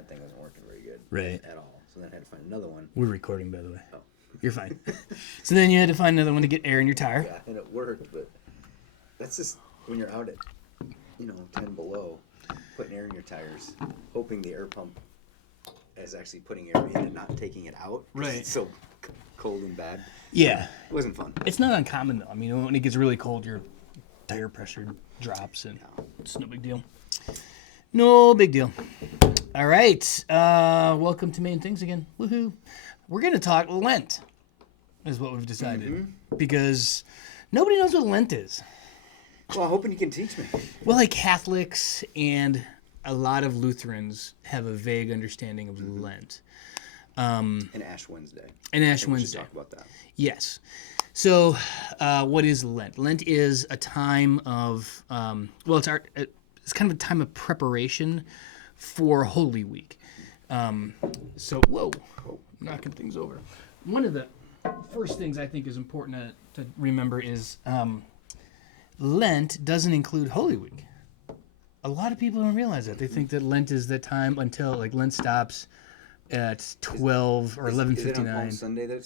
that thing wasn't working very good. Right. At all. So then I had to find another one. We're recording, by the way. Oh. You're fine. So then you had to find another one to get air in your tire. Yeah, and it worked, but that's just when you're out at, 10 below, putting air in your tires, hoping the air pump is actually putting air in and not taking it out. Right. It's so cold and bad. Yeah. It wasn't fun. It's not uncommon, though. I mean, when it gets really cold, your tire pressure drops, and it's no big deal. No big deal. All right. Welcome to Main Things again. Woohoo. We're going to talk Lent, is what we've decided. Because nobody knows what Lent is. Well, I'm hoping you can teach me. Well, like Catholics and a lot of Lutherans have a vague understanding of Lent. And Ash Wednesday. And Ash We Wednesday. should talk about that. Yes. So, what is Lent? Lent is a time of, it's kind of a time of preparation for Holy Week. Whoa, knocking things over. One of the first things I think is important to remember is Lent doesn't include Holy Week. A lot of people don't realize that. They think that Lent is the time until Lent stops at 12 or 11:59. Is it on Palm Sunday that it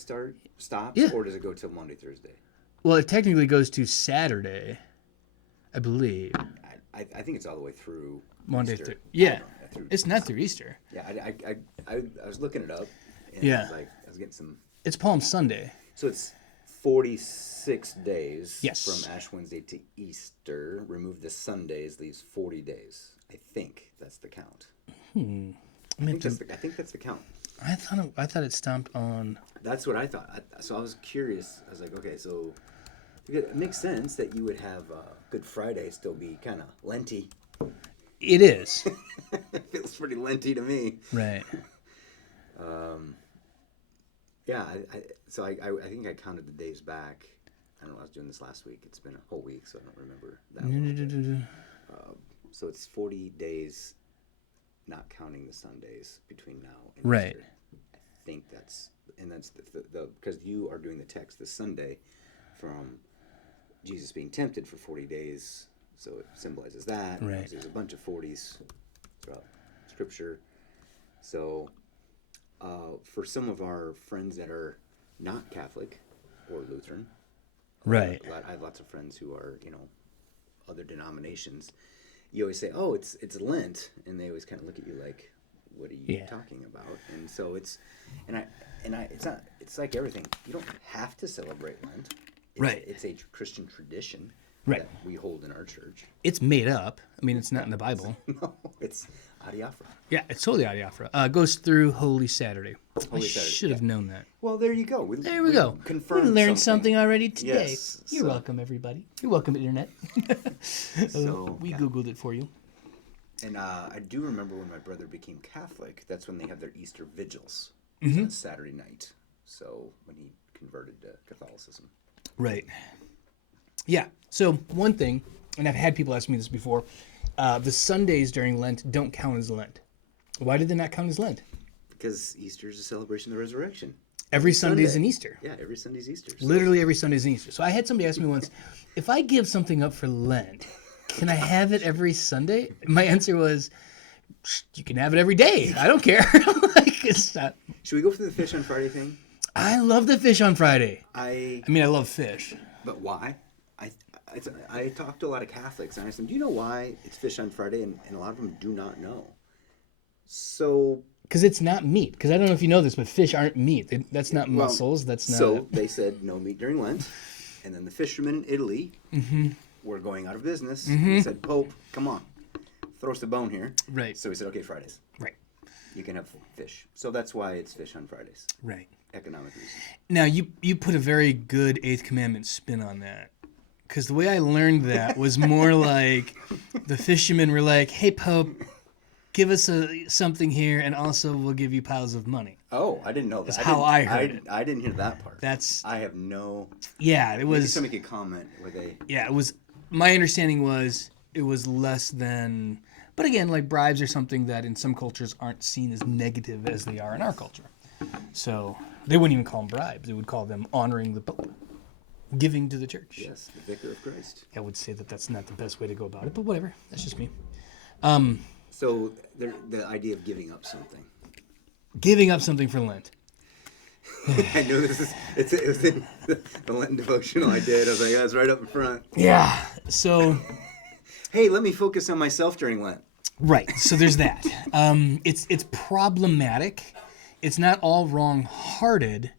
stops? Yeah. Or does it go till Monday, Thursday? Well, it technically goes to Saturday, I believe. I think it's all the way through Monday Easter. through. Yeah. Through It's not through Easter. Yeah, I was looking it up. And Yeah. I was getting some. It's Palm Sunday. So it's 46 days Yes. from Ash Wednesday to Easter. Remove the Sundays, leaves 40 days. I think that's the count. I think that's the count. I thought it stopped on. That's what I thought. So I was curious. I was like, okay, so it makes sense that you would have Good Friday still be kind of Lenty. It is. It feels pretty Lenty to me. Right. Yeah, I think I counted the days back. I don't know, I was doing this last week. It's been a whole week, so I don't remember that well. So it's 40 days, not counting the Sundays between now and Right. Easter. I think that's the because you are doing the text this Sunday from Jesus being tempted for 40 days, so it symbolizes that. Right. There's a bunch of 40s throughout Scripture. So for some of our friends that are not Catholic or Lutheran, Right. I have lots of friends who are, other denominations. You always say, "Oh, it's Lent," and they always kind of look at you like, "What are you talking about?" And so it's like everything. You don't have to celebrate Lent. It's a Christian tradition that we hold in our church. It's made up. I mean, it's not in the Bible. No, it's adiaphora. Yeah, it's totally adiaphora. Goes through Holy Saturday. I Saturday, should have known that. Well, there you go. There we go. Confirmed We learned something already today. Yes, You're welcome, everybody. You're welcome, Internet. So, we Googled it for you. And I do remember when my brother became Catholic, that's when they have their Easter vigils. On Saturday night. So when he converted to Catholicism. Right. Yeah. So one thing, and I've had people ask me this before, the Sundays during Lent don't count as Lent. Why did they not count as Lent? Because Easter is a celebration of the resurrection. Every Sunday's an Easter. Yeah, every Sunday's Easter. So. Literally every Sunday's an Easter. So I had somebody ask me once, if I give something up for Lent, can I have it every Sunday? My answer was, you can have it every day. I don't care. It's not... Should we go for the fish on Friday thing? I love the fish on Friday. I love fish. But why? I talked to a lot of Catholics, and I said, do you know why it's fish on Friday? And a lot of them do not know. So... Because it's not meat. Because I don't know if you know this, but fish aren't meat. That's not mussels. That's not... So they said no meat during Lent. And then the fishermen in Italy were going out of business. They said, Pope, come on. Throw us a bone here. Right. So we said, okay, Fridays. Right. You can have fish. So that's why it's fish on Fridays. Right. Economic reasons. Now, you put a very good Eighth Commandment spin on that. Because the way I learned that was more like the fishermen were like, hey, Pope, give us something here, and also we'll give you piles of money. Oh, I didn't know that. That's how I heard it. I didn't hear that part. I have no... Yeah, it was... Maybe somebody could comment where they... Yeah, it was... My understanding was it was less than... But again, like bribes are something that in some cultures aren't seen as negative as they are in our culture. So they wouldn't even call them bribes. They would call them honoring the Pope. Giving to the church. Yes, the vicar of Christ. I would say that that's not the best way to go about it, but whatever. That's just me. So the idea of giving up something. Giving up something for Lent. I know it was in the Lenten devotional I did. I was like, yeah, it's right up in front. Yeah. So. Hey, let me focus on myself during Lent. Right. So there's that. It's problematic. It's not all wrong-hearted.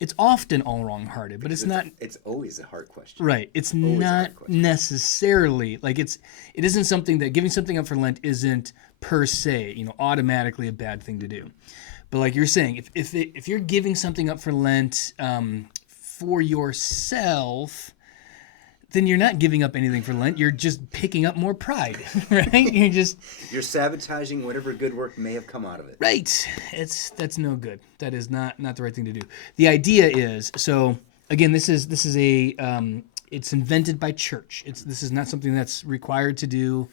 It's often all wrong-hearted, but it's not. It's always a hard question. Right. It's not necessarily like it isn't something that giving something up for Lent isn't per se, automatically a bad thing to do. But like you're saying, if you're giving something up for Lent for yourself, then you're not giving up anything for Lent. You're just picking up more pride, right? You're sabotaging whatever good work may have come out of it. Right. That's no good. That is not the right thing to do. The idea is, so again, this is it's invented by church. This is not something that's required to do.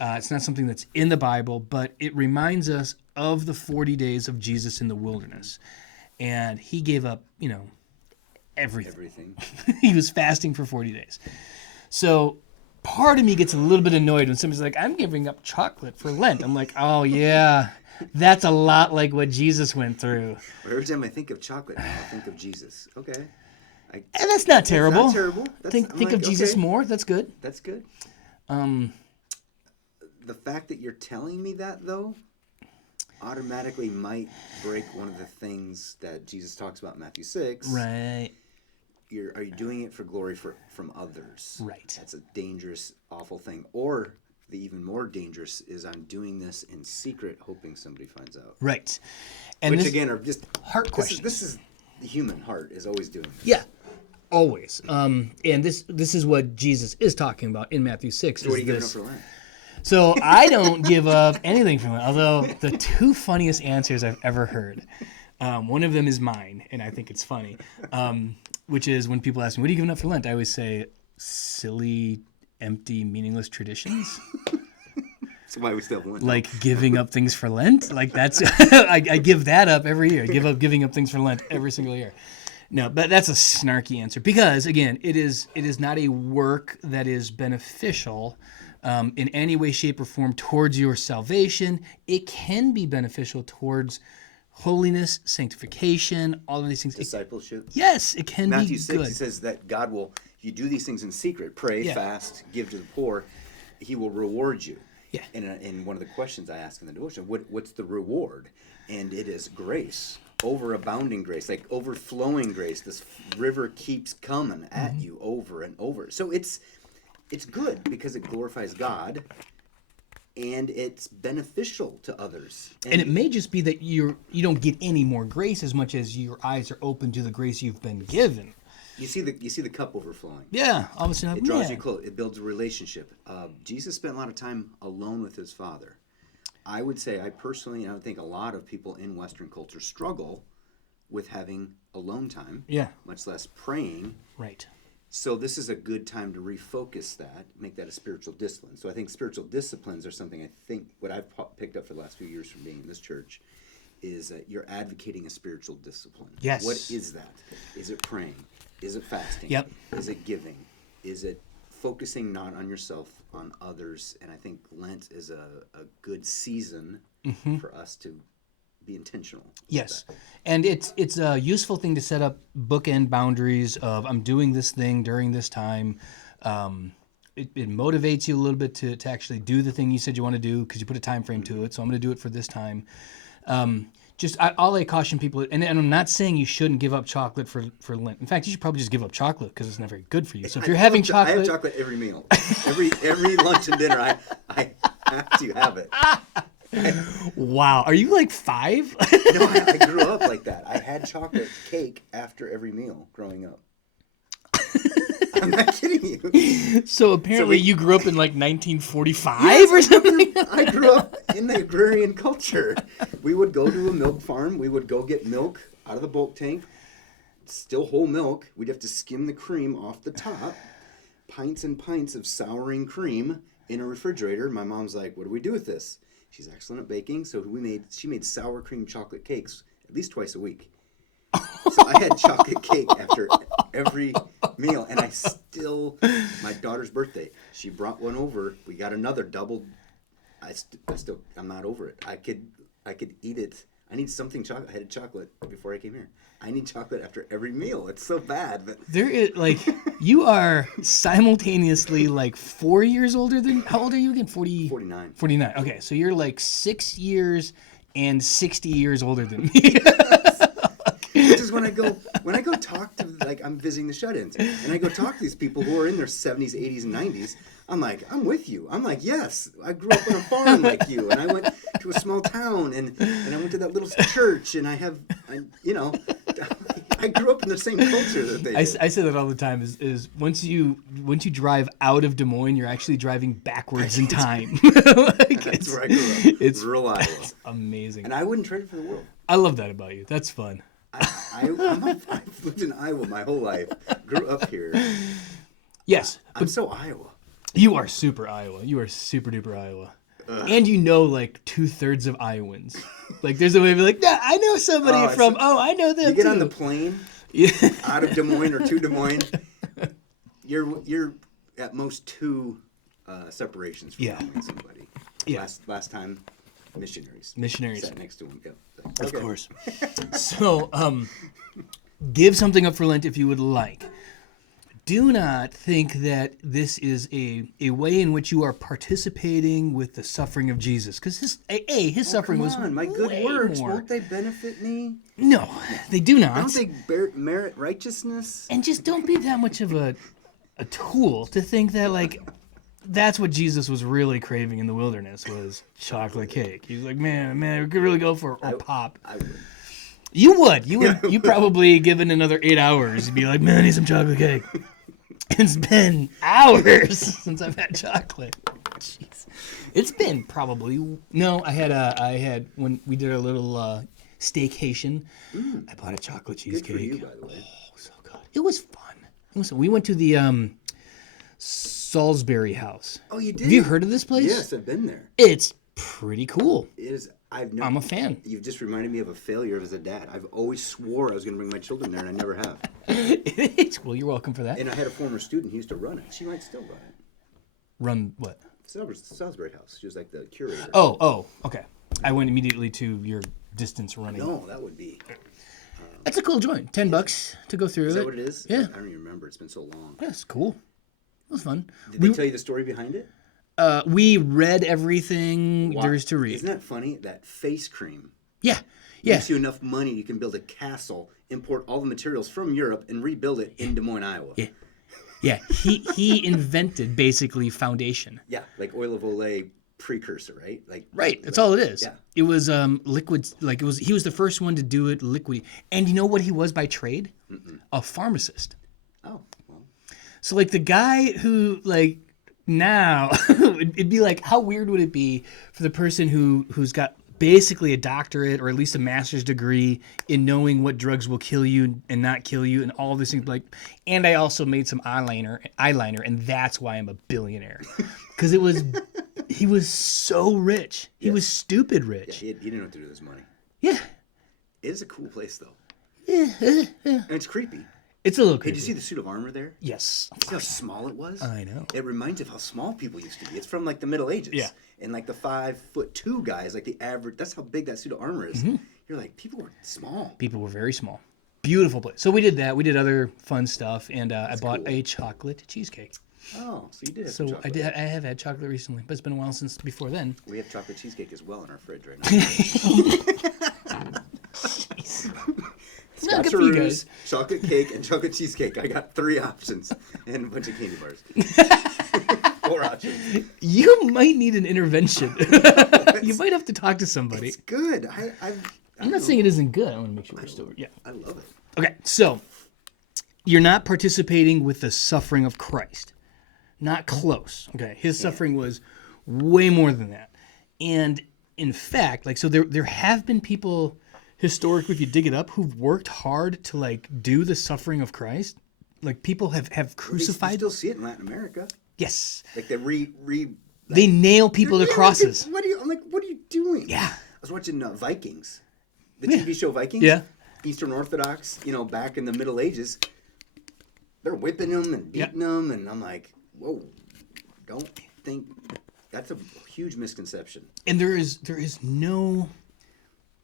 It's not something that's in the Bible, but it reminds us of the 40 days of Jesus in the wilderness. And he gave up, everything. He was fasting for 40 days. So part of me gets a little bit annoyed when somebody's like, I'm giving up chocolate for Lent. I'm like, oh, yeah, that's a lot like what Jesus went through. Every time I think of chocolate, I think of Jesus. Okay. And that's not terrible. That's not terrible. Think of Jesus more. That's good. That's good. The fact that you're telling me that, though, automatically might break one of the things that Jesus talks about in Matthew 6. Right. Are you doing it for glory from others? Right. That's a dangerous, awful thing. Or the even more dangerous is I'm doing this in secret, hoping somebody finds out. Right. And which, again, are just heart questions. This is the human heart is always doing this. Yeah. Always. And this is what Jesus is talking about in Matthew 6. So what are you giving up for Lent? So I don't give up anything from Lent, although the two funniest answers I've ever heard, one of them is mine, and I think it's funny, which is when people ask me, what are you giving up for Lent? I always say, silly, empty, meaningless traditions. So why we still have one? Like giving up things for Lent? Like that's, I give that up every year. I give up giving up things for Lent every single year. No, but that's a snarky answer because, again, it is not a work that is beneficial in any way, shape, or form towards your salvation. It can be beneficial towards holiness, sanctification, all of these things. Discipleship. Yes, it can Matthew be 6, good. He says that God will, if you do these things in secret, pray, fast, give to the poor, he will reward you. Yeah. And one of the questions I ask in the devotion, what's the reward? And it is grace. Overabounding grace, like overflowing grace. This river keeps coming at you over and over. So it's good because it glorifies God and it's beneficial to others. And it may just be that you don't get any more grace as much as your eyes are open to the grace you've been given. You see the cup overflowing. Yeah, all of a sudden it draws you close. It builds a relationship. Jesus spent a lot of time alone with his Father. I would say, I would think a lot of people in Western culture struggle with having alone time, much less praying. Right. So this is a good time to refocus that, make that a spiritual discipline. So I think spiritual disciplines are something what I've picked up for the last few years from being in this church is that you're advocating a spiritual discipline. Yes. What is that? Is it praying? Is it fasting? Yep. Is it giving? Is it focusing not on yourself, on others? And I think Lent is a good season for us to be intentional. Yes. And it's a useful thing to set up bookend boundaries of I'm doing this thing during this time. It motivates you a little bit to actually do the thing you said you want to do because you put a time frame to it. So I'm going to do it for this time. All I caution people, and I'm not saying you shouldn't give up chocolate for Lent. In fact, you should probably just give up chocolate because it's not very good for you. So if you're having chocolate... I have chocolate every meal. every lunch and dinner, I have to have it. Wow. Are you like 5? No, I grew up like that. I had chocolate cake after every meal growing up. I'm not kidding you. So apparently you grew up in like 1945 or something? I grew up in the agrarian culture. We would go to a milk farm. We would go get milk out of the bulk tank. Still whole milk. We'd have to skim the cream off the top. Pints and pints of souring cream in a refrigerator. My mom's like, what do we do with this? She's excellent at baking. So she made sour cream chocolate cakes at least twice a week. So I had chocolate cake after every meal, and my daughter's birthday, she brought one over. We got another double I'm not over it. I could eat it. I need something chocolate. I had chocolate before I came here. I need chocolate after every meal. It's so bad, but There is like you are simultaneously like 4 years older than how old are you again? 49. 49. Okay, so you're like 6 years and 60 years older than me. Which is when I go talk to, like, I'm visiting the shut-ins, and I go talk to these people who are in their 70s, 80s, and 90s. I'm like, I'm with you. I'm like, yes, I grew up on a farm like you, and I went to a small town, and I went to that little church, and I grew up in the same culture that they did. I say that all the time. Is once you drive out of Des Moines, you're actually driving backwards in time. That's where I grew up. It's rural Iowa. amazing. And I wouldn't trade it for the world. I love that about you. That's fun. I've lived in Iowa my whole life. Grew up here. Yes, I'm so Iowa. you are super Iowa. You are super duper Iowa. And you know like 2/3 of Iowans. Like there's a way to be like, yeah, I know somebody from. I know them. You get too. on the plane out of Des Moines or to Des Moines. You're at most 2 separations from knowing somebody. Yeah. Last time, missionaries. Sat next to them. Yep. Of course. So, give something up for Lent if you would like. Do not think that this is a way in which you are participating with the suffering of Jesus, because his suffering was my good way works, more. won't they benefit me? No, they do not. Don't they merit righteousness? And just don't be that much of a tool to think that like that's what Jesus was really craving in the wilderness was chocolate cake. He's like, man, we could really go for a pop. I would. You would. You probably given another 8 hours, you'd be like, man, I need some chocolate cake. It's been hours since I've had chocolate. Jeez. It's been probably I had when we did our little staycation. I bought a chocolate cheesecake. Good for you, by the way. Oh, so good. It was fun. We went to the Salisbury House. Oh, you did? Have you heard of this place? Yes, I've been there. It's pretty cool. It is. I'm a fan. You've just reminded me of a failure as a dad. I've always swore I was going to bring my children there, and I never have. Well, you're welcome for that. And I had a former student who used to run it. She might still run it. Run what? Salisbury House. She was like the curator. Oh, okay. I went immediately to your distance running. No, that would be. That's a cool joint. $10 to go through it. Is that what it is? Yeah. I don't even remember. It's been so long. Yeah, it's cool. It was fun. Did they tell you the story behind it? We read everything there is to read. Isn't that funny? That face cream. Yeah. Gives you enough money, you can build a castle, import all the materials from Europe, and rebuild it in Des Moines, Iowa. Yeah. He invented basically foundation. Yeah, like oil of Olay precursor, right? Right. That's all it is. Yeah. It was liquid. Like he was the first one to do it liquid. And you know what he was by trade? A pharmacist. Oh, well. So like the guy who like now it'd be like, how weird would it be for the person who's got basically a doctorate or at least a master's degree in knowing what drugs will kill you and not kill you and all these things, like, and I also made some eyeliner and that's why I'm a billionaire. Because he was so rich. He was stupid rich. Yeah, he didn't know what to do with his money. Yeah. It is a cool place, though. Yeah. And it's creepy. It's a little Hey, creepy. did you see the suit of armor there? Yes. See how small it was? I know. It reminds you of how small people used to be. It's from like the Middle Ages. Yeah. And like the 5'2" guys, like the average, that's how big that suit of armor is. Mm-hmm. You're like, people were small. People were very small. Beautiful place. So we did that. We did other fun stuff, and I bought a chocolate cheesecake. Oh, so you did have some So chocolate. I have had chocolate recently, but it's been a while since before then. We have chocolate cheesecake as well in our fridge right now. No, good for you guys. Chocolate cake and chocolate cheesecake. I got 3 options and a bunch of candy bars. 4 options. You might need an intervention. You might have to talk to somebody. It's good. I'm not saying it isn't good. I want to make sure we're still. Yeah. I love it. Okay, so you're not participating with the suffering of Christ. Not close. Okay, his suffering was way more than that. And in fact, like, so there have been people historically, if you dig it up, who've worked hard to like do the suffering of Christ. Like people have crucified. You still see it in Latin America. Yes. Like they they nail people to crosses. I'm like, what are you doing? Yeah. I was watching Vikings, the TV show Vikings. Yeah. Eastern Orthodox, back in the Middle Ages. They're whipping them and beating them, and I'm like, whoa, don't think That's a huge misconception. And there is no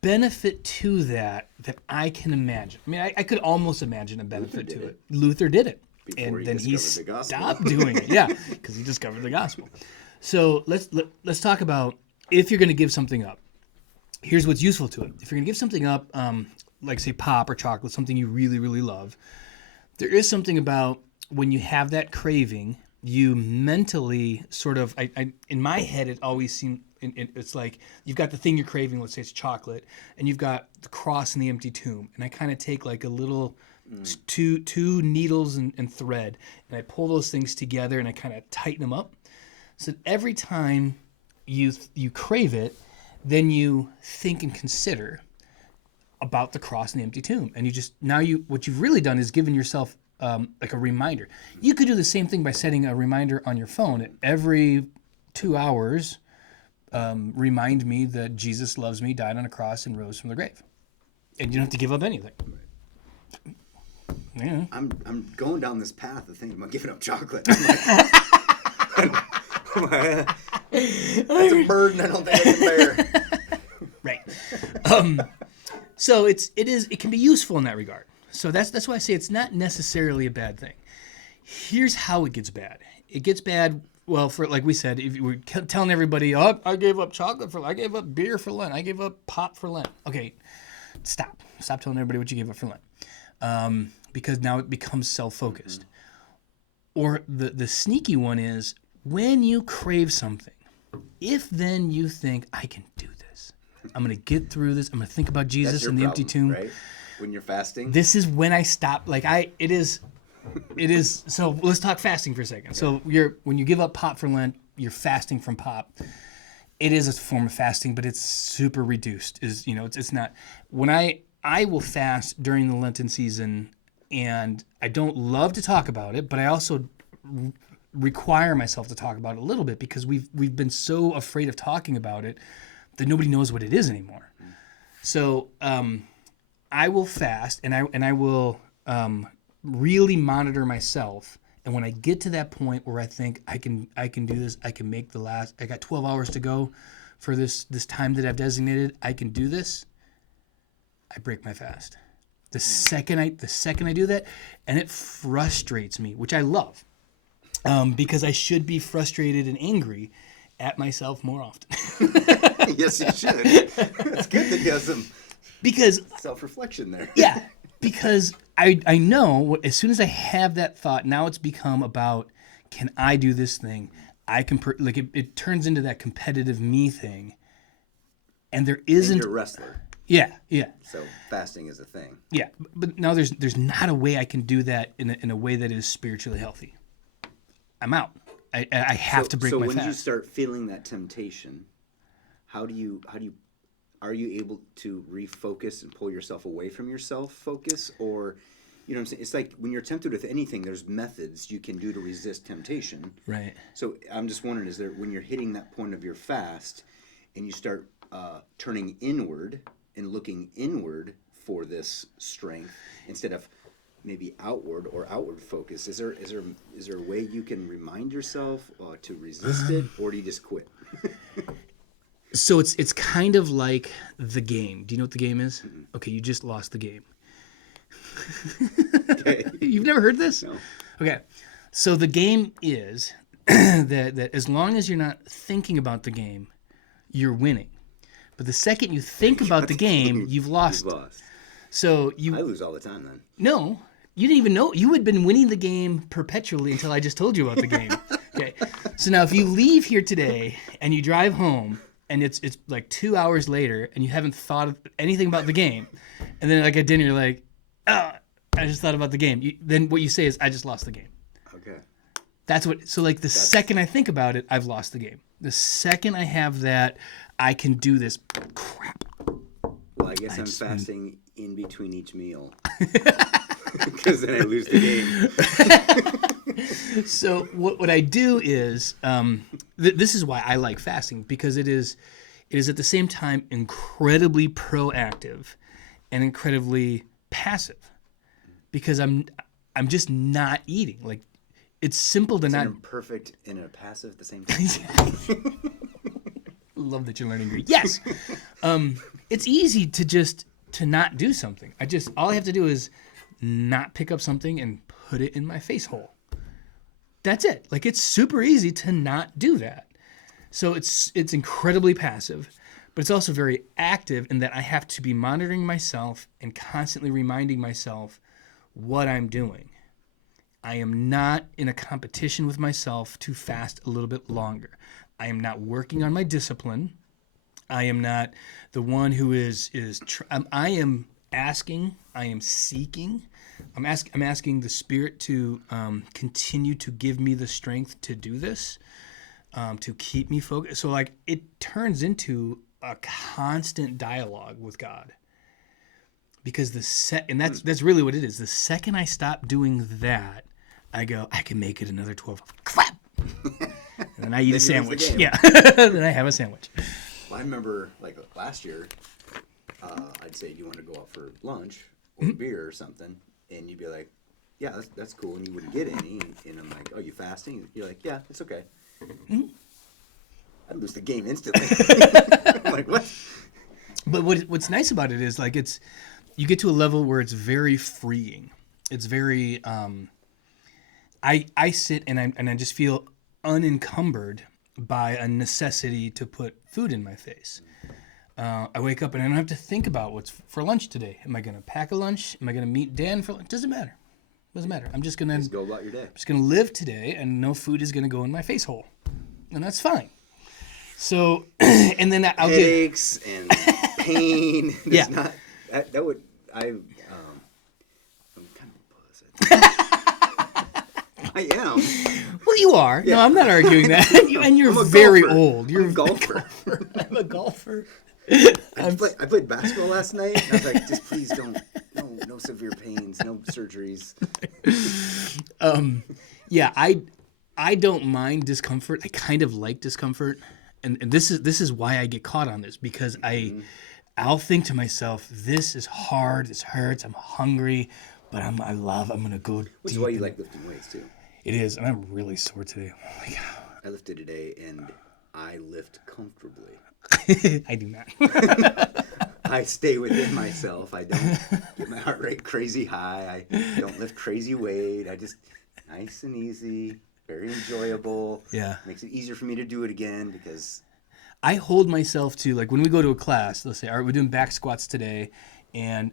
benefit to that I can imagine. I mean, I could almost imagine a benefit to it. Luther did it. Before And then he discovered the gospel. stopped doing it. Yeah, because he discovered the gospel. So let's talk about if you're going to give something up. Here's what's useful to it. If you're going to give something up, like say pop or chocolate, something you really, really love, there is something about when you have that craving, you mentally sort of, in my head, it always seemed, it's like you've got the thing you're craving, let's say it's chocolate, and you've got the cross and the empty tomb. And I kind of take like a little, two needles and thread, and I pull those things together and I kind of tighten them up. So every time you crave it, then you think and consider about the cross and the empty tomb. And what you've really done is given yourself like a reminder. You could do the same thing by setting a reminder on your phone at every 2 hours. Remind me that Jesus loves me, died on a cross, and rose from the grave. And you don't have to give up anything. Yeah. I'm going down this path of thinking about giving up chocolate. That's a burden I don't think I can bear. Right. So it can be useful in that regard. So that's why I say it's not necessarily a bad thing. Here's how it gets bad. It gets bad, well, for like we said, if you were telling everybody, oh, I gave up chocolate I gave up beer for Lent, I gave up pop for Lent. Okay, stop telling everybody what you gave up for Lent, because now it becomes self-focused. Or the sneaky one is when you crave something, if then you think I can do this, I'm going to get through this, I'm going to think about Jesus and the empty tomb. Right? When you're fasting. This is when I stop. It is. So let's talk fasting for a second. So when you give up pop for Lent, you're fasting from pop. It is a form of fasting, but it's super reduced. It's not. When I will fast during the Lenten season, and I don't love to talk about it, but I also require myself to talk about it a little bit because we've been so afraid of talking about it that nobody knows what it is anymore. So I will fast, and I will really monitor myself. And when I get to that point where I think I can do this, I can make I got 12 hours to go for this time that I've designated, I can do this, I break my fast. The second I do that, and it frustrates me, which I love, because I should be frustrated and angry at myself more often. Yes, you should. It's good that you have some self-reflection there. Yeah, because I know as soon as I have that thought, now it's become about, can I do this thing? I can it turns into that competitive me thing, and there isn't. And you're a wrestler. Yeah. So fasting is a thing. Yeah, but now there's not a way I can do that in a way that is spiritually healthy. I'm out. I have to break my fast. So when you start feeling that temptation, are you able to refocus and pull yourself away from your self-focus? Or, you know what I'm saying? It's like when you're tempted with anything, there's methods you can do to resist temptation. Right. So I'm just wondering, when you're hitting that point of your fast and you start turning inward and looking inward for this strength instead of maybe outward focus, is there a way you can remind yourself to resist it, or do you just quit? So it's kind of like the game. Do you know what the game is? Mm-hmm. Okay, you just lost the game. Okay. You've never heard this? No. Okay. So the game is that as long as you're not thinking about the game, you're winning. But the second you think about the game, you've lost. You've lost. So I lose all the time then. No, you didn't even know. You had been winning the game perpetually until I just told you about the game. Okay. So now if you leave here today and you drive home and it's like 2 hours later and you haven't thought of anything about the game, and then like at dinner you're like, oh, I just thought about the game. Then what you say is, I just lost the game. Okay. So like the second I think about it, I've lost the game. The second I have that, I can do this. Crap. Well, I guess I'm fasting in between each meal. Because then I lose the game. So what I do is, this is why I like fasting, because it is at the same time incredibly proactive and incredibly passive, because I'm just not eating. Like it's simple to It's not. an imperfect and a passive at the same time. Love that you're learning Greek. Yes, it's easy to not do something. All I have to do is not pick up something and put it in my face hole. That's it. Like, it's super easy to not do that. So it's incredibly passive, but it's also very active in that I have to be monitoring myself and constantly reminding myself what I'm doing. I am not in a competition with myself to fast a little bit longer. I am not working on my discipline. I am not the one who I am asking, I am seeking. I'm asking the Spirit to continue to give me the strength to do this, to keep me focused. So like it turns into a constant dialogue with God. Because that's really what it is. The second I stop doing that, I go, I can make it another 12. Crap. And then I eat a sandwich. Yeah. Then I have a sandwich. Well, I remember like last year, I'd say, do you want to go out for lunch or beer or something? And you'd be like, yeah, that's cool. And you wouldn't get any. And I'm like, oh, you fasting? You're like, yeah, it's okay. I'd lose the game instantly. I'm like, what? But what's nice about it is like you get to a level where it's very freeing. It's very I sit and I just feel unencumbered by a necessity to put food in my face. I wake up and I don't have to think about what's for lunch today. Am I going to pack a lunch? Am I going to meet Dan for lunch? Doesn't matter. Doesn't matter. I'm just going to go about your day. I'm just going to live today, and no food is going to go in my face hole, and that's fine. So, and then I'll headaches and pain. Yeah. Not, that would I'm kind of a puss. I am. Well, you are. Yeah. No, I'm not arguing that. And you're I'm a very golfer. old. You're I'm a golfer. I'm a golfer. I played basketball last night. And I was like, just please don't. No severe pains. No surgeries. Yeah, I don't mind discomfort. I kind of like discomfort, and this is why I get caught on this, because I'll think to myself, this is hard. This hurts. I'm hungry, but I'm gonna go. Which is why you like lifting weights too. It is, and I'm really sore today. Oh my God. I lifted today, and I lift comfortably. I do not. I stay within myself. I don't get my heart rate crazy high. I don't lift crazy weight. I just nice and easy, very enjoyable. Yeah. Makes it easier for me to do it again because I hold myself to, like, when we go to a class, let's say, all right, we're doing back squats today, and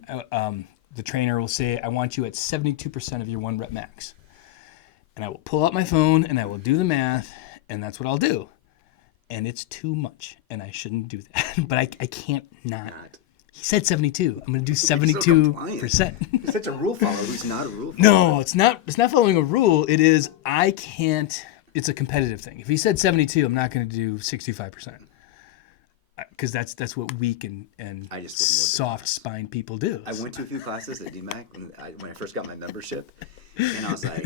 the trainer will say, I want you at 72% of your 1 rep max. And I will pull out my phone and I will do the math, and that's what I'll do. And it's too much, and I shouldn't do that. But I can't not. He said 72. I'm going to do 72%. He's such a rule follower who's not a rule follower. No, it's not following a rule. It is, I can't. It's a competitive thing. If he said 72, I'm not going to do 65%. Because that's what weak and soft-spined people do. I went to a few classes at DMAC when I first got my membership, and I was like,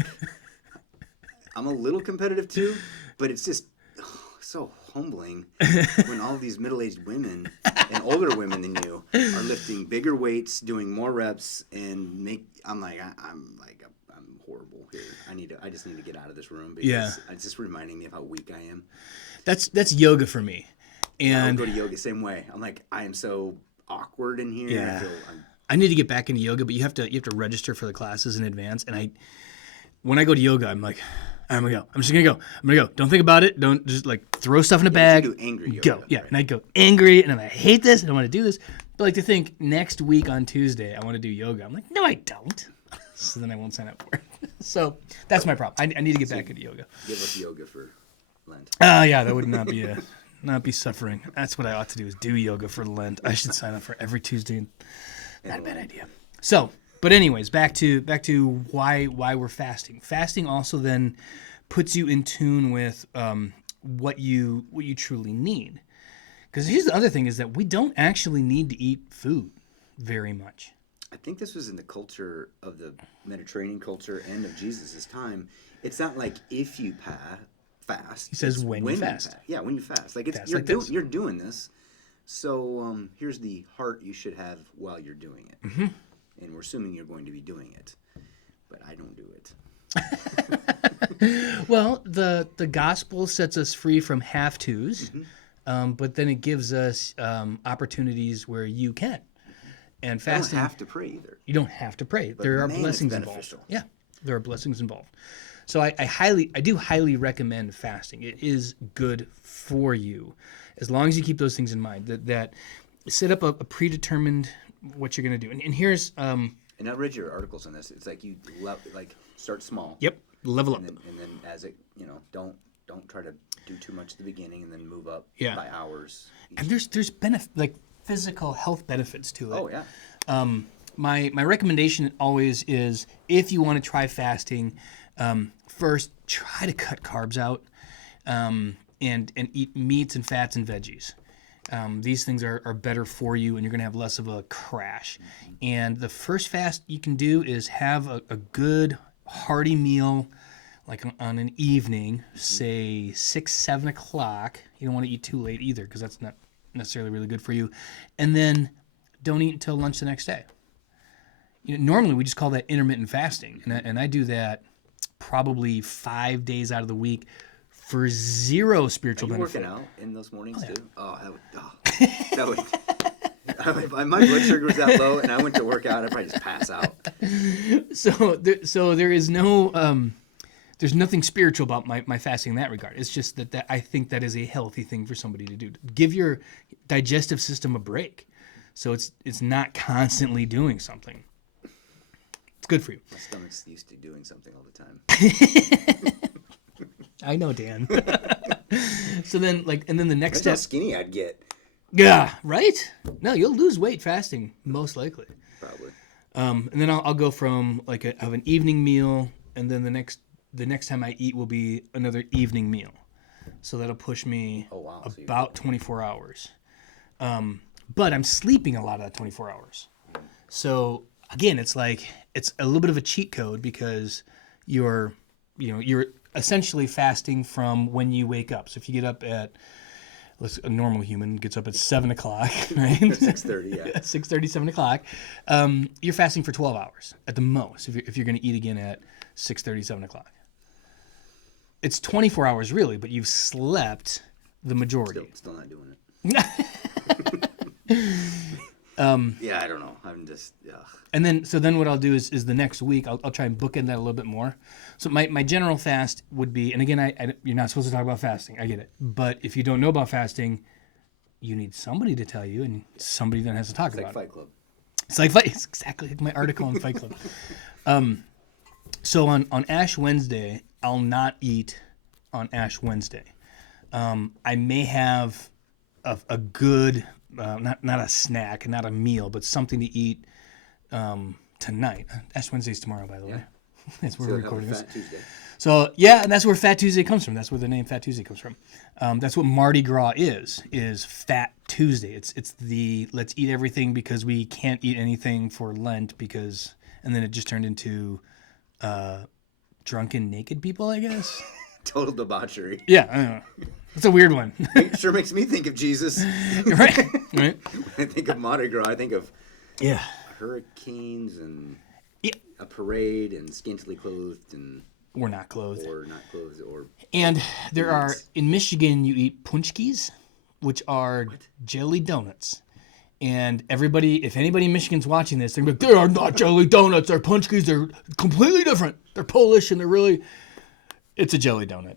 I'm a little competitive too, but it's just so humbling when all these middle-aged women and older women than you are lifting bigger weights, doing more reps, and I'm horrible here. I just need to get out of this room because it's just reminding me of how weak I am. That's yoga for me. And I would go to yoga the same way. I'm like, I am so awkward in here. Yeah. I need to get back into yoga, but you have to register for the classes in advance. And when I go to yoga, I'm like, I'm gonna go. I'm just gonna go. I'm gonna go. Don't think about it. Don't just like throw stuff in a bag. You do angry yoga. Go. Yeah. Right. And I go angry, and I hate this, and I want to do this. But like to think next week on Tuesday, I want to do yoga. I'm like, no, I don't. So then I won't sign up for it. So that's my problem. I need to get back into yoga. Give up yoga for Lent. Yeah, that would not be suffering. That's what I ought to do, is do yoga for Lent. I should sign up for every Tuesday. Not a bad idea. So, but anyways, back to why we're fasting. Fasting also then puts you in tune with what you truly need. Because here's the other thing, is that we don't actually need to eat food very much. I think this was in the culture of the Mediterranean culture and of Jesus' time. It's not like if you fast. He says when you fast. Yeah, when you fast. Like you're doing this. So here's the heart you should have while you're doing it. Mm-hmm. And we're assuming you're going to be doing it. But I don't do it. Well, the gospel sets us free from have tos, but then it gives us opportunities where you can. And I don't fasting, have to pray either. you don't have to pray. There are man, it's blessings involved. beneficial. Yeah, there are blessings involved. So I do highly recommend fasting. It is good for you, as long as you keep those things in mind. That set up a predetermined what you're going to do. And here's And I read your articles on this. It's like you start small. yep, level up. And then as it don't try to do too much at the beginning, and then move up Yeah. by hours. And there's like physical health benefits to it. Oh yeah. My recommendation always is, if you want to try fasting, first try to cut carbs out, and eat meats and fats and veggies. These things are better for you, and you're going to have less of a crash. And the first fast you can do is have a good hearty meal, like on an evening, say 6, 7 o'clock. You don't want to eat too late either, because that's not necessarily really good for you. And then don't eat until lunch the next day. Normally we just call that intermittent fasting, and I do that probably 5 days out of the week for zero spiritual Are you benefit. working out in those mornings too? Oh, that would. My blood sugar was that low, and I went to work out. I'd probably just pass out. So there is no there's nothing spiritual about my fasting in that regard. It's just that I think that is a healthy thing for somebody to do. Give your digestive system a break, so it's not constantly doing something. It's good for you. My stomach's used to doing something all the time. I know, Dan. So then, and then the next That's how step. skinny I'd get. Yeah, right? No, you'll lose weight fasting, most likely. Probably. And then I'll go from have an evening meal, and then the next time I eat will be another evening meal. So that'll push me about 24 hours. But I'm sleeping a lot of that 24 hours. So again, it's a little bit of a cheat code, because you're essentially fasting from when you wake up. So if you get up at, a normal human gets up at 7 o'clock, right? 6:30, yeah. 6:30, 7 o'clock. You're fasting for 12 hours at the most if you're going to eat again at 6:30, 7 o'clock. It's 24 hours really, but you've slept the majority. Still not doing it. Yeah, I don't know. I'm just, ugh. And then what I'll do is the next week I'll try and bookend that a little bit more. So my general fast would be, and again, you're not supposed to talk about fasting. I get it. But if you don't know about fasting, you need somebody to tell you, and somebody then has to talk about it. Fight Club. It's exactly like my article on Fight Club. So on Ash Wednesday, I'll not eat on Ash Wednesday. I may have a good, not a snack, not a meal, but something to eat tonight. Ash Wednesday's tomorrow, by the way. That's where we're recording this. Fat Tuesday. So yeah, and that's where Fat Tuesday comes from. That's where the name Fat Tuesday comes from. That's what Mardi Gras is Fat Tuesday. It's the let's eat everything because we can't eat anything for Lent, and then it just turned into drunken naked people, I guess. Total debauchery. Yeah, I don't know. It's a weird one. Sure makes me think of Jesus. Right. When I think of Mardi Gras, I think of Yeah. hurricanes and Yeah. a parade and scantily clothed and We're not clothed. or not clothed or And there are, in Michigan, you eat punchkis, which are jelly donuts. And if anybody in Michigan's watching this, they're going to be like, they are not jelly donuts. They're punchkis. They're completely different. They're Polish, and it's a jelly donut.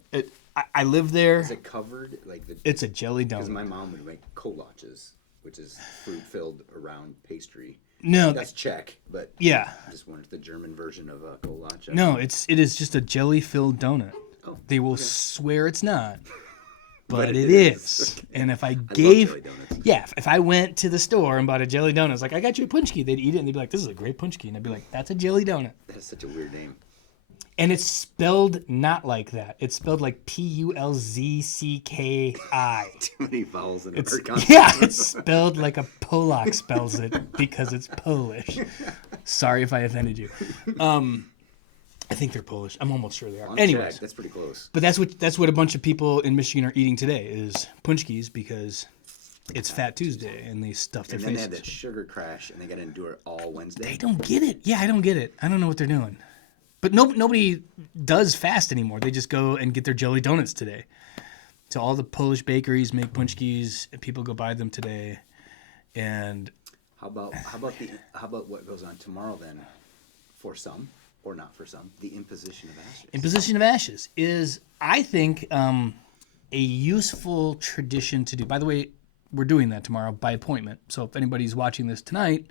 I live there. is it covered like the? It's a jelly Because donut. my mom would make kolaches, which is fruit filled around pastry. No, That's Czech, but yeah. I just wanted the German version of a kolache. No, it is just a jelly-filled donut. Oh, They will swear it's not, but it it is. is. And if I I love gave, jelly donuts. yeah, if I went to the store and bought a jelly donut, it's like, I got you a punchki, they'd eat it and they'd be like, this is a great punchki, and I'd be like, that's a jelly donut. That is such a weird name. And it's spelled not like that. It's spelled like Pulzcki. Too many vowels in a word. Yeah, it's spelled like a Polak spells it because it's Polish. Sorry if I offended you. I think they're Polish. I'm almost sure they are. On Anyways, Czech, that's pretty close. but that's what a bunch of people in Michigan are eating today is punchkis because it's Fat Tuesday and they stuff their And then they faces. had that sugar crash, and they got to endure it all Wednesday. They don't get it. Yeah, I don't get it. I don't know what they're doing. But nobody does fast anymore. They just go and get their jelly donuts today. So all the Polish bakeries make punchkis, and people go buy them today. And how about what goes on tomorrow then? For some, or not for some, the imposition of ashes. Imposition of ashes is, I think, a useful tradition to do. By the way, we're doing that tomorrow by appointment. So if anybody's watching this tonight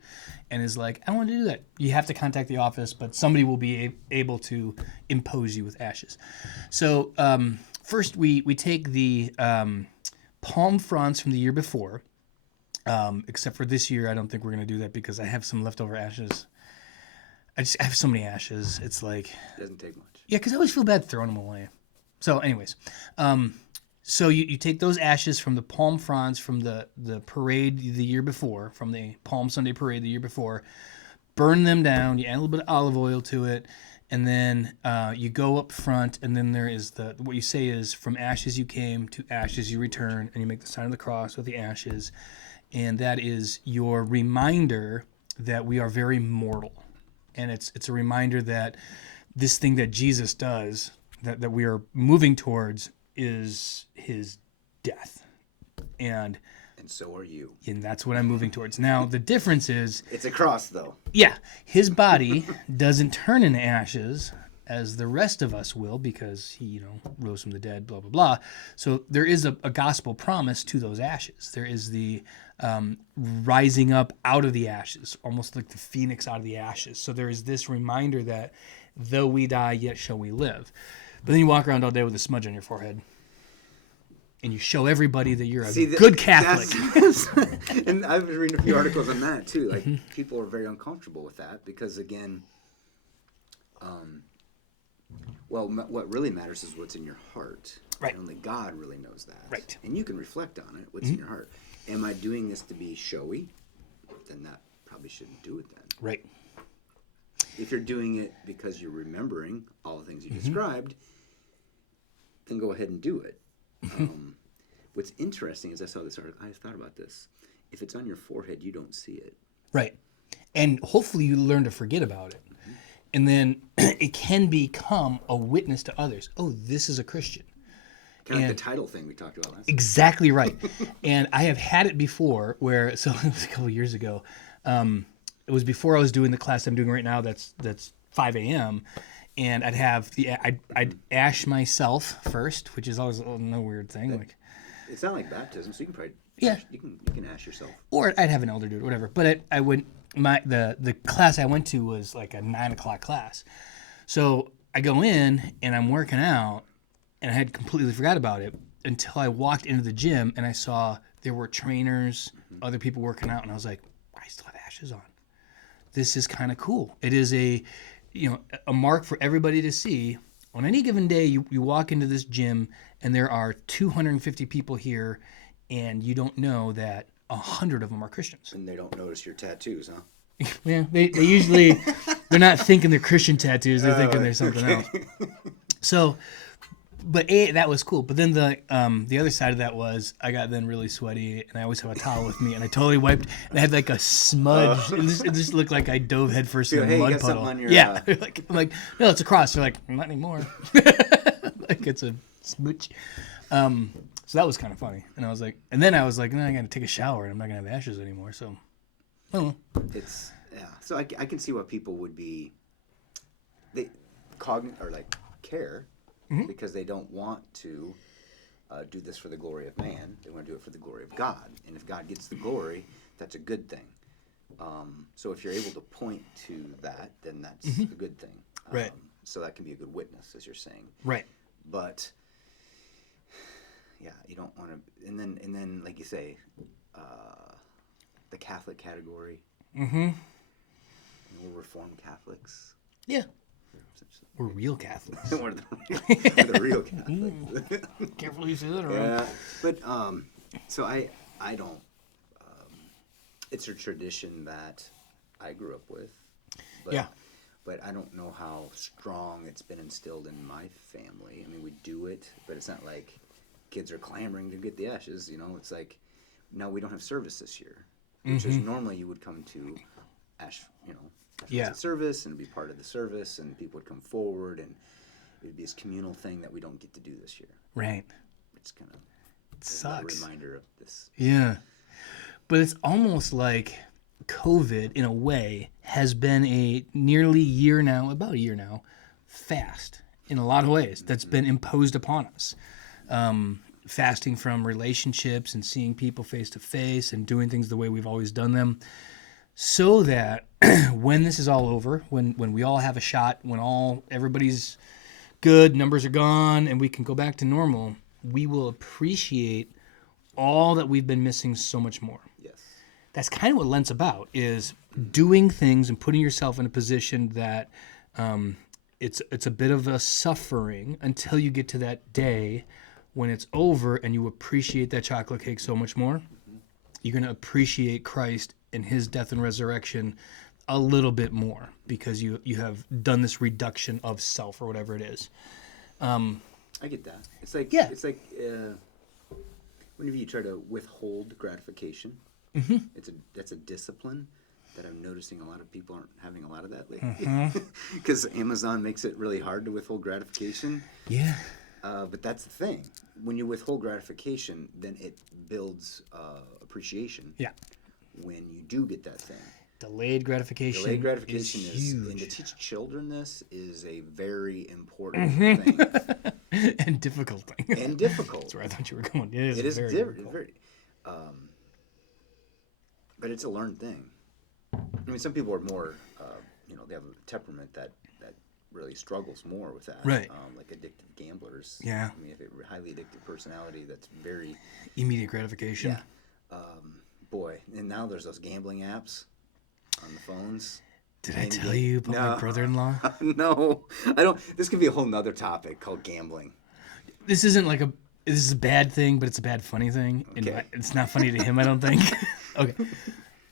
and is like, I want to do that, you have to contact the office, but somebody will be able to impose you with ashes. So first we take the palm fronds from the year before, except for this year. I don't think we're going to do that because I have some leftover ashes. I have so many ashes. It's like... It doesn't take much. Yeah, because I always feel bad throwing them away. So anyways, so you take those ashes from the palm fronds from the parade the year before, from the Palm Sunday parade the year before, burn them down, you add a little bit of olive oil to it, and then you go up front, and then there is what you say is, from ashes you came, to ashes you return, and you make the sign of the cross with the ashes, and that is your reminder that we are very mortal. And it's a reminder that this thing that Jesus does, that we are moving towards, is his death. And so are you. And that's what I'm moving towards. Now, the difference is... It's a cross, though. Yeah. His body doesn't turn into ashes as the rest of us will, because he, rose from the dead, blah, blah, blah. So there is a gospel promise to those ashes. There is the rising up out of the ashes, almost like the phoenix out of the ashes. So there is this reminder that though we die, yet shall we live. But then you walk around all day with a smudge on your forehead, and you show everybody that you're a good Catholic. And I've been reading a few articles on that, too. Like, people are very uncomfortable with that because, again, what really matters is what's in your heart. Right. And only God really knows that. Right. And you can reflect on it, what's in your heart. Am I doing this to be showy? Then that probably shouldn't do it then. Right. If you're doing it because you're remembering all the things you described, then go ahead and do it. What's interesting is I saw this article. I thought about this. If it's on your forehead, you don't see it. Right. And hopefully you learn to forget about it. And then it can become a witness to others. Oh, this is a Christian. Kind of like the title thing we talked about last time. Exactly right. And I have had it before where, so it was a couple of years ago. It was before I was doing the class I'm doing right now. That's 5 a.m. And I'd ash myself first, which is always no weird thing. Like, it's not like baptism, so you can probably you can ash yourself. Or I'd have an elder do it, whatever. But I would the class I went to was like a 9 o'clock class, so I go in and I'm working out, and I had completely forgot about it until I walked into the gym and I saw there were trainers, other people working out, and I was like, I still have ashes on. This is kind of cool. It is a mark for everybody to see. On any given day, you walk into this gym and there are 250 people here, and you don't know that 100 of them are Christians. And they don't notice your tattoos, huh? Yeah, they usually, they're not thinking they're Christian tattoos. They're thinking they're something else. So, but that was cool. But then the other side of that was I got then really sweaty, and I always have a towel with me, and I totally wiped, and I had like a smudge. It just looked like I dove headfirst in a mud puddle. On your, yeah, I'm like, no, it's a cross. They're like, not anymore. Like it's a smooch. So that was kind of funny, and I was like, no, I got to take a shower, and I'm not gonna have ashes anymore. So, I don't know. It's So I can see why people would be care. Because they don't want to do this for the glory of man. They want to do it for the glory of God. And if God gets the glory, that's a good thing. So if you're able to point to that, then that's a good thing. Right. So that can be a good witness, as you're saying. Right. But, yeah, you don't want to... And then like you say, the Catholic category. We're Reformed Catholics. Yeah. We're real Catholics. We're the real Catholics. Careful you say that around. Yeah, but so I don't. It's a tradition that I grew up with. But, yeah. But I don't know how strong it's been instilled in my family. I mean, we do it, but it's not like kids are clamoring to get the ashes. It's like, no, we don't have service this year, which is normally you would come to Ash Yeah. service and be part of the service, and people would come forward, and it would be this communal thing that we don't get to do this year. Right. It's kind of Sucks. a reminder of this. Yeah. But it's almost like COVID, in a way, has been a nearly about a year now, fast in a lot of ways that's been imposed upon us. Fasting from relationships and seeing people face to face and doing things the way we've always done them, so that when this is all over, when we all have a shot, when everybody's good, numbers are gone, and we can go back to normal, we will appreciate all that we've been missing so much more. Yes. That's kind of what Lent's about, is doing things and putting yourself in a position that it's a bit of a suffering until you get to that day when it's over and you appreciate that chocolate cake so much more. You're going to appreciate Christ and his death and resurrection a little bit more because you have done this reduction of self or whatever it is. I get that. It's like whenever you try to withhold gratification, that's a discipline that I'm noticing a lot of people aren't having a lot of that lately. Because Amazon makes it really hard to withhold gratification. Yeah. But that's the thing. When you withhold gratification, then it builds appreciation. Yeah. When you do get that thing. Delayed gratification is huge. And to teach children this is a very important thing. And difficult thing. And difficult. That's where I thought you were going. It is very difficult. But it's a learned thing. I mean, some people are more, they have a temperament that really struggles more with that. Right. Like addictive gamblers. Yeah. I mean, if a highly addictive personality that's very... Immediate gratification. Yeah. Boy, and now there's those gambling apps on the phones. Did I tell you about my brother-in-law? No, I don't. This could be a whole nother topic called gambling. This isn't like this is a bad thing, but it's a bad funny thing. Okay. And it's not funny to him, I don't think. Okay.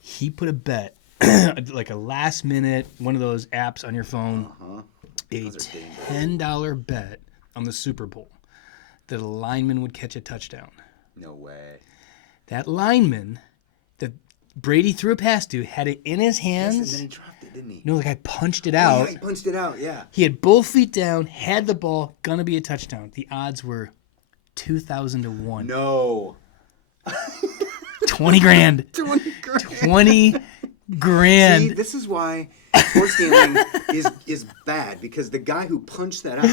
He put a bet, like a last minute, one of those apps on your phone, a $10 bet on the Super Bowl that a lineman would catch a touchdown. No way. That lineman that Brady threw a pass to had it in his hands. Yes, and then he dropped it, didn't he? No, the guy punched it out. Yeah, he punched it out, yeah. He had both feet down, had the ball, gonna be a touchdown. The odds were 2,000 to 1. No. 20 grand. 20 grand. 20 grand. See, this is why sports gambling is bad, because the guy who punched that out,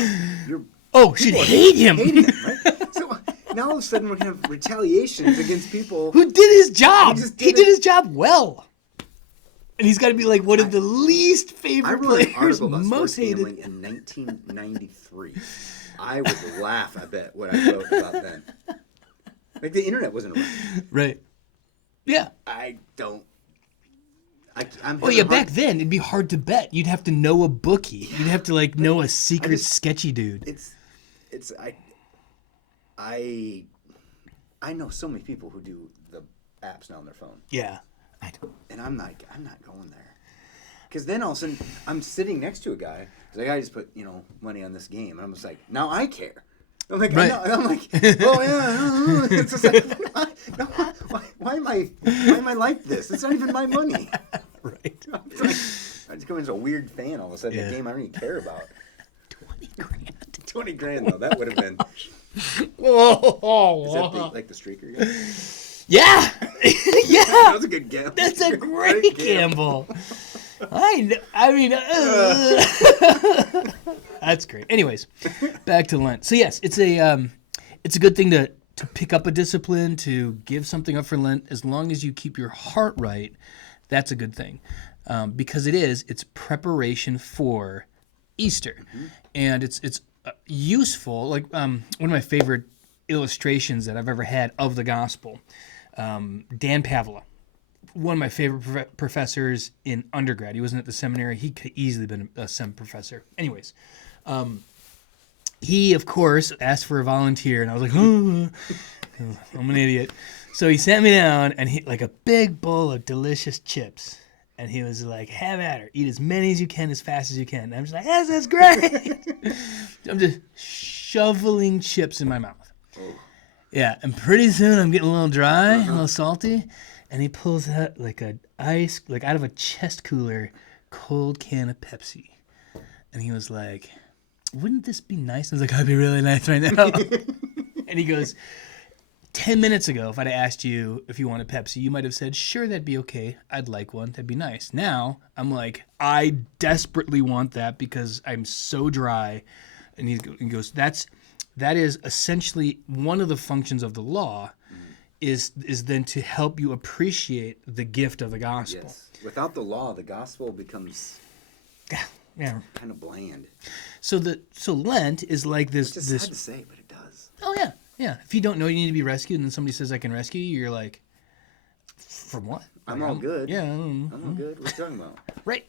should hate him. Hate him, right? So now all of a sudden we're going to have retaliations against people who did his job. He did his job well. And he's got to be like one of the least favorite players, an article about most sports hated. gambling in 1993. I would laugh, I bet, what I wrote about then. Like, the internet wasn't around. Right. Yeah. I'm back then it'd be hard to bet. You'd have to know a bookie. Yeah. You'd have to know a secret sketchy dude. I know so many people who do the apps now on their phone. Yeah. I don't. And I'm not going there. Because then all of a sudden I'm sitting next to a guy. He's like, I just put money on this game, and I'm just like, now I care. I'm like, right. I'm like, oh yeah. It's just like, why am I like this? It's not even my money. Right. I just go into a weird fan all of a sudden. A game I don't even care about. 20 grand. 20 grand though. That would have been. Whoa. Is that the streaker guy? Yeah. Yeah. That was a good gamble. That's a great gamble. I mean, that's great. Anyways, back to Lent. So yes, it's a good thing to pick up a discipline, to give something up for Lent. As long as you keep your heart right, that's a good thing, because it's preparation for Easter, and it's useful. Like one of my favorite illustrations that I've ever had of the gospel, Dan Pavla. One of my favorite professors in undergrad. He wasn't at the seminary. He could easily have been a sem professor. Anyways, he, of course, asked for a volunteer, and I was like, oh, I'm an idiot. So he sat me down, and he like a big bowl of delicious chips. And he was like, have at her. Eat as many as you can, as fast as you can. And I'm just like, yes, that's great. I'm just shoveling chips in my mouth. Oh. Yeah, and pretty soon I'm getting a little dry, a little salty. and he pulls out like out of a chest cooler, cold can of Pepsi. And he was like, wouldn't this be nice? I was like, that'd be really nice right now. And he goes, 10 minutes ago, if I'd have asked you if you wanted Pepsi, you might have said, sure, that'd be okay. I'd like one. That'd be nice. Now, I'm like, I desperately want that because I'm so dry. And he goes, that is essentially one of the functions of the law is then to help you appreciate the gift of the gospel. Yes. Without the law, the gospel becomes Yeah. kind of bland. So Lent is like this. It's just sad to say, but it does. Oh yeah, yeah. If you don't know you need to be rescued, and then somebody says I can rescue you, you're like, from what? I'm all good. Yeah. I'm all good. What are you talking about? Right.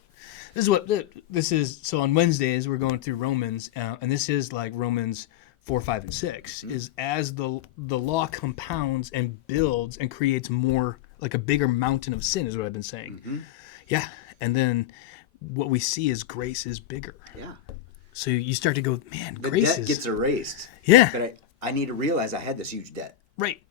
This is. So on Wednesdays we're going through Romans, and this is like Romans 4, 5, and 6. Is as the law compounds and builds and creates more, like a bigger mountain of sin, is what I've been saying. Yeah, and then what we see is grace is bigger. Yeah. So you start to go, man, The grace debt is gets erased. Yeah. But I need to realize I had this huge debt. Right.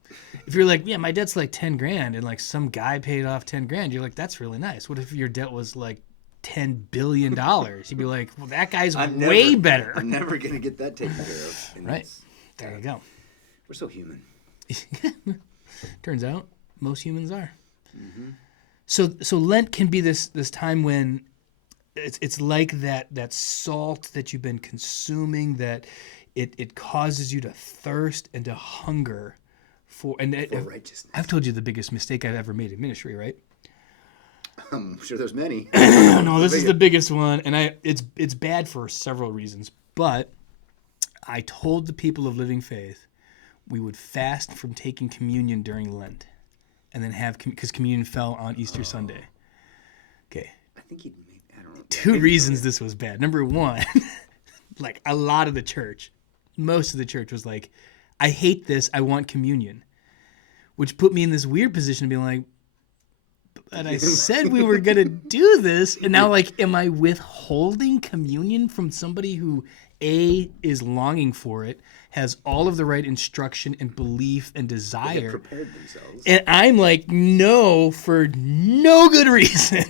If you're like, yeah, my debt's like 10 grand and like some guy paid off 10 grand, you're like, that's really nice. What if your debt was like $10 billion? You'd be like, well, that guy's way better. I'm never going to get that taken care of. And Right. There you go. We're so human. Turns out most humans are. So Lent can be this time when it's like that salt that you've been consuming, that it causes you to thirst and to hunger for righteousness. I've told you the biggest mistake I've ever made in ministry, right? I'm sure there's many. No, this is the biggest one, and it's bad for several reasons. But I told the people of Living Faith we would fast from taking communion during Lent, and then have because communion fell on Easter Sunday. Okay. I think I don't know. Two reasons this was bad. Number one, like a lot of the church, most of the church was like, I hate this, I want communion. Which put me in this weird position of being like, but I said we were going to do this. And now, like, am I withholding communion from somebody who, A, is longing for it, has all of the right instruction and belief and They desire? had prepared themselves. And I'm like, no, for no good reason.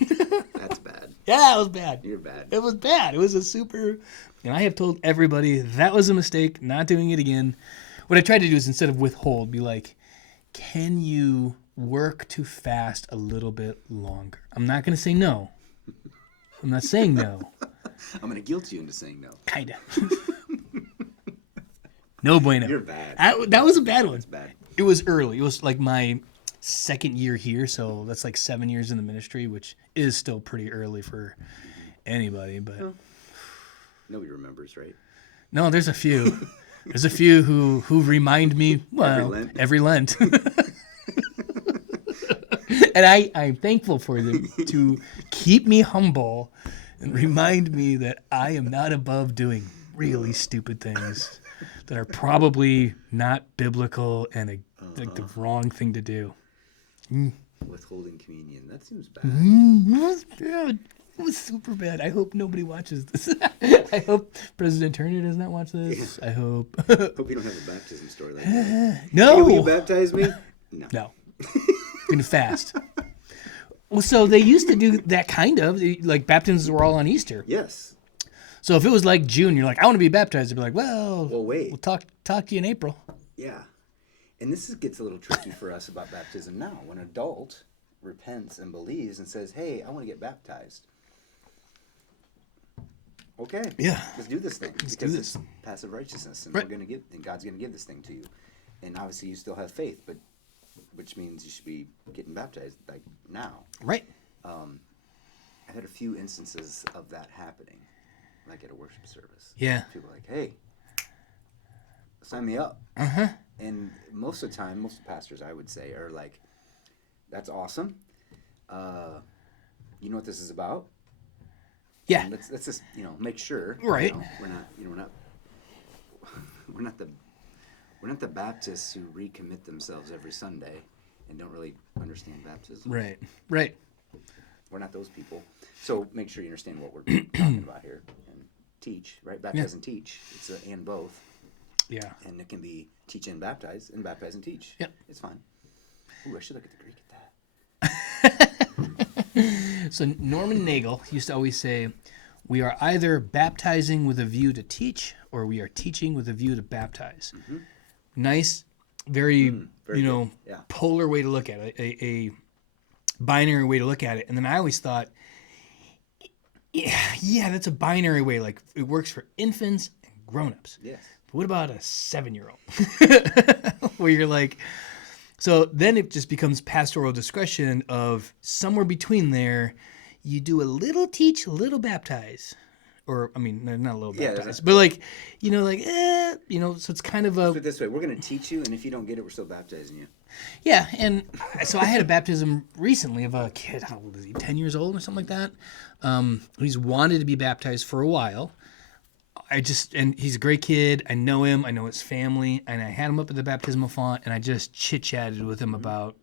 That's bad. Yeah, it was bad. You're bad. It was bad. It was a super... And I have told everybody that was a mistake, not doing it again. What I tried to do is instead of withhold, be like, can you work to fast a little bit longer? I'm not going to say no. I'm not saying no. I'm going to guilt you into saying no. Kind of. No bueno. You're bad. That was a bad one. That's bad. It was early. It was like my second year here, so that's like 7 years in the ministry, which is still pretty early for anybody. But Nobody remembers, right? no, there's a few. There's a few who remind me, well, every Lent. And I'm thankful for them to keep me humble and remind me that I am not above doing really stupid things that are probably not biblical and like the wrong thing to do. Withholding communion. That seems bad. It was bad. It was super bad. I hope nobody watches this. I hope President Turner does not watch this. I hope. Hope you don't have a baptism story like that. No. Hey, will you baptize me? No. I'm going to fast. Well, so they used to do that kind of. Like, baptisms were all on Easter. Yes. So if it was like June, you're like, I want to be baptized. They'd be like, well, wait. We'll talk to you in April. Yeah. And this gets a little tricky for us about baptism now. When an adult repents and believes and says, hey, I want to get baptized. Okay. Yeah. Let's do this thing. Let's because do this. It's passive righteousness, and Right. and God's going to give this thing to you. And obviously you still have faith, but which means you should be getting baptized like now. Right. I had a few instances of that happening, like at a worship service. Yeah. People are like, hey, sign me up. Uh-huh. And most of the time, most of the pastors, I would say, are like, that's awesome. You know what this is about? Yeah. And let's just, make sure. Right. We're not the Baptists who recommit themselves every Sunday and don't really understand baptism. Right. Right. We're not those people. So make sure you understand what we're talking about here and teach, right? Baptize and teach. It's and both. Yeah. And it can be teach and baptize and teach. Yep. It's fine. Ooh, I should look at the Greek at that. So Norman Nagel used to always say, "We are either baptizing with a view to teach, or we are teaching with a view to baptize." Nice, very, very good. Yeah. polar way to look at it, a binary way to look at it. And then I always thought, yeah, that's a binary way. Like it works for infants and grown-ups. Yes. But what about a 7-year-old? Where you're like, so then it just becomes pastoral discretion of somewhere between there, you do a little teach, a little baptize. Or, I mean, not a little baptize, but like, so it's kind of Put it this way, we're going to teach you, and if you don't get it, we're still baptizing you. Yeah, and so I had a baptism recently of a kid, how old is he, 10 years old or something like that? He's wanted to be baptized for a while. And he's a great kid. I know him. I know his family. And I had him up at the baptismal font, and I just chit-chatted with him about,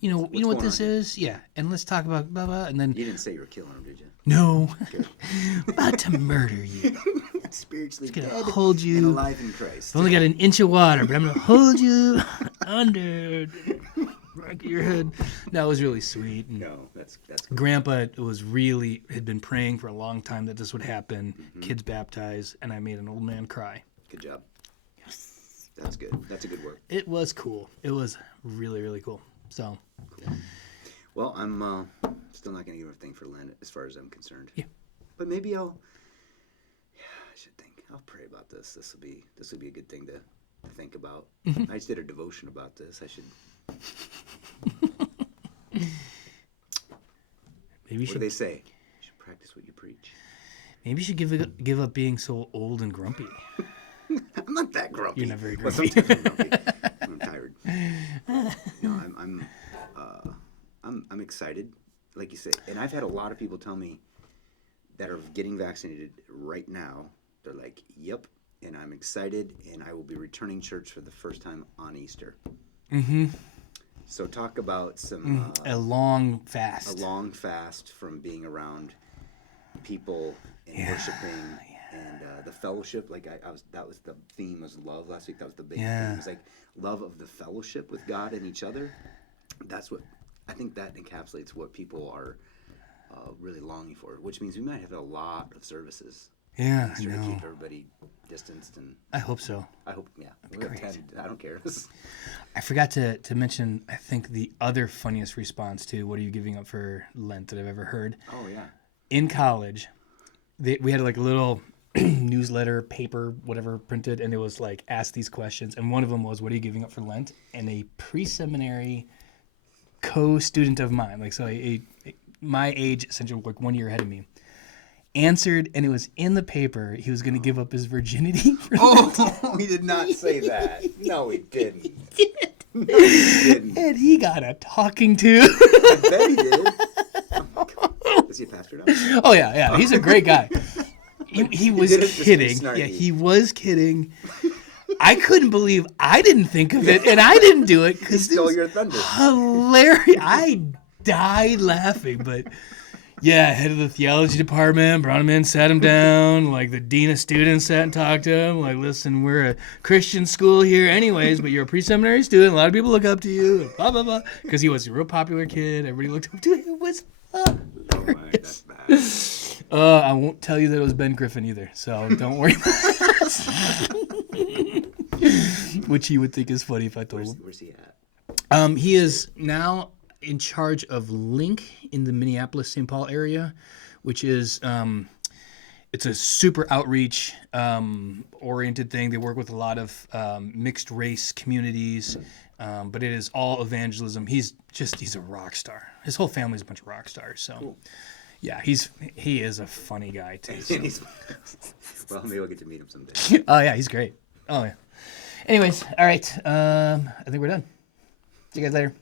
you know what this is? Yeah, and let's talk about blah, blah. And then You didn't say you were killing him, did you? no, about to murder you. Spiritually Gonna dead hold and you. alive in Christ. I've only got an inch of water, but I'm gonna hold you under the back of your head. That was really sweet. And No, that's cool. Grandpa had been praying for a long time that this would happen. Kids baptized, and I made an old man cry. Good job. That's good. That's a good work. It was cool. It was really, really cool. So, Cool. Well, I'm still not going to give a thing for Lent as far as I'm concerned. Yeah. But maybe I should think. I'll pray about this. This will be a good thing to think about. I just did a devotion about this. I should. maybe What do they say? You should practice what you preach. you should give up being so old and grumpy. I'm not that grumpy. You're not very Well, grumpy. sometimes I'm grumpy. I'm tired. No, I'm excited, like you said, and I've had a lot of people tell me that are getting vaccinated right now. They're like, "Yep," and I'm excited, and I will be returning church for the first time on Easter. Mm-hmm. So talk about some A long fast. a long fast from being around people and worshiping. And the fellowship, like that was the theme was love last week. That was the big theme. It was like love of the fellowship with God and each other. That's what I think that encapsulates what people are really longing for. Which means we might have a lot of services. Yeah, I To know. keep everybody distanced, and I hope so. I hope we have great. 10. I don't care. I forgot to mention, I think the other funniest response to "What are you giving up for Lent" that I've ever heard. Oh yeah. In college, we had like a little newsletter, paper, whatever, printed, and it was like, ask these questions. And one of them was, "What are you giving up for Lent?" And a pre-seminary co-student of mine, like so my age, essentially like 1 year ahead of me, answered, and it was in the paper, he was going to give up his virginity for Lent. Oh, he did not say that. No, he didn't. No, he didn't. And he got a talking to. I bet he did. Oh my God. Is he a pastor now? Oh yeah, he's a great guy. He was did it just to be kidding. snarky. Yeah, he was kidding. I couldn't believe I didn't think of it, and I didn't do it because He stole your thunder. hilarious. I died laughing, but yeah, head of the theology department brought him in, sat him down. Like the dean of students sat and talked to him. Like, listen, we're a Christian school here, anyways, but you're a pre-seminary student. A lot of people look up to you. And blah blah blah. Because he was a real popular kid. Everybody looked up to him. It was hilarious. Oh my, that's bad. I won't tell you that it was Ben Griffin either, so don't worry about that. Which he would think is funny if I told him. Where's he at? He is now in charge of Link in the Minneapolis-St. Paul area, which is it's a super outreach oriented thing. They work with a lot of mixed race communities, but it is all evangelism. He's a rock star. His whole family's a bunch of rock stars. So. Cool. Yeah, he is a funny guy too. So. Well, maybe we'll get to meet him someday. Oh yeah, he's great. Oh yeah. Anyways, all right. I think we're done. See you guys later.